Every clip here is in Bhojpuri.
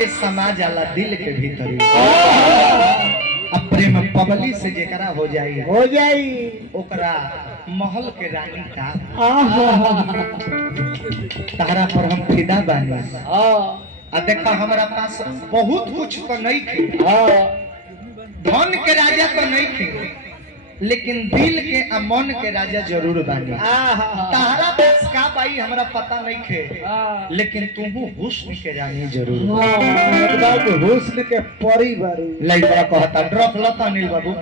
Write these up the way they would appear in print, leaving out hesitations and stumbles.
समाज आला दिल के भीतर अब प्रेम पबली से जेकरा हो जाई ओकरा महल के रानी का तारा पर हम फिदा बानी। आ देखा हमारा पास बहुत कुछ तो नहीं थे, धन के राजा तो नहीं थे, लेकिन दिल के आ मन के राजा जरूर बानी। तारा पास का पाई हमरा पता नहीं थे, लेकिन तुम हुस्न के रानी जरूर। हुस्न के परी बारू लइका कहता ड्रॉप लता अनिल बाबू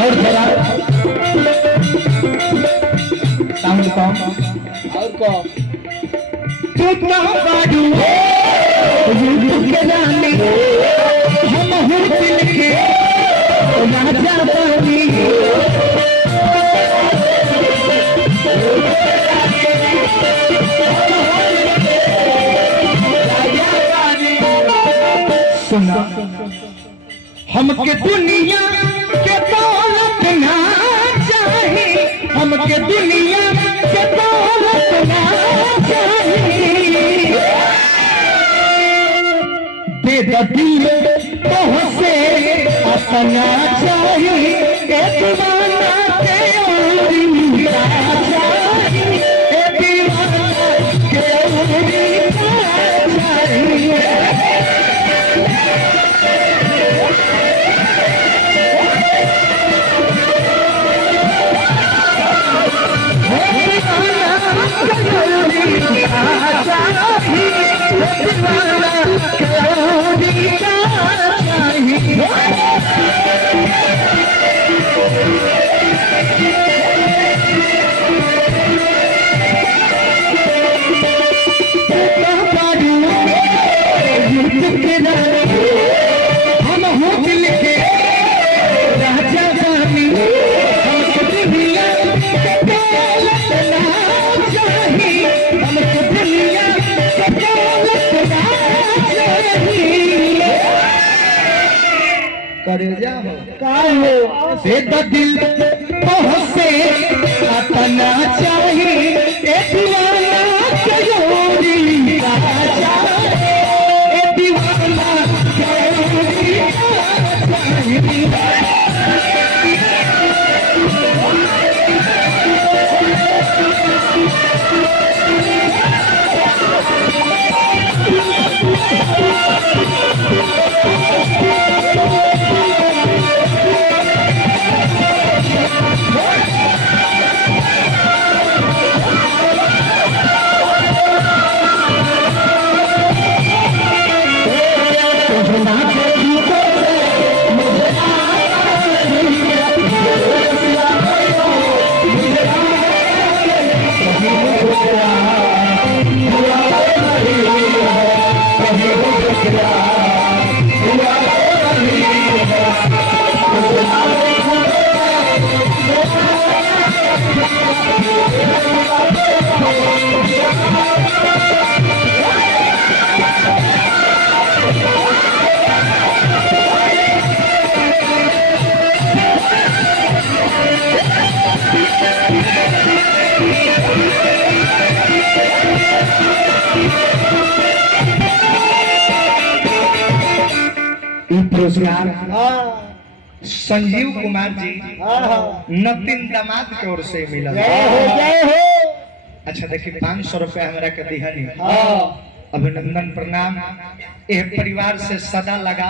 और जरा साउंड कम और कम तू ना बाजू के रानी हम दिल के राजा बानी। सुना हमके दुनिया के दौलत ना चाहिए, हमके दुनिया के दौलत ना चाहिए, बेदर्दी तो से अपना चाहिए, एक दीवाना के ओरी चाहिए, एक दीवाना के ओरी चाहिए। दिल से अपना चाहिए, एक दीवाना के जोड़ी चाहिए, एक दीवाना के जोड़ी चाहिए। पुरस्कार संजीव कुमार जी नतिन दामाद की ओर से मिला। अच्छा देखिए 500 रुपया हमारा के दिहनी, अभिनंदन प्रणाम। यह परिवार से सदा लगा।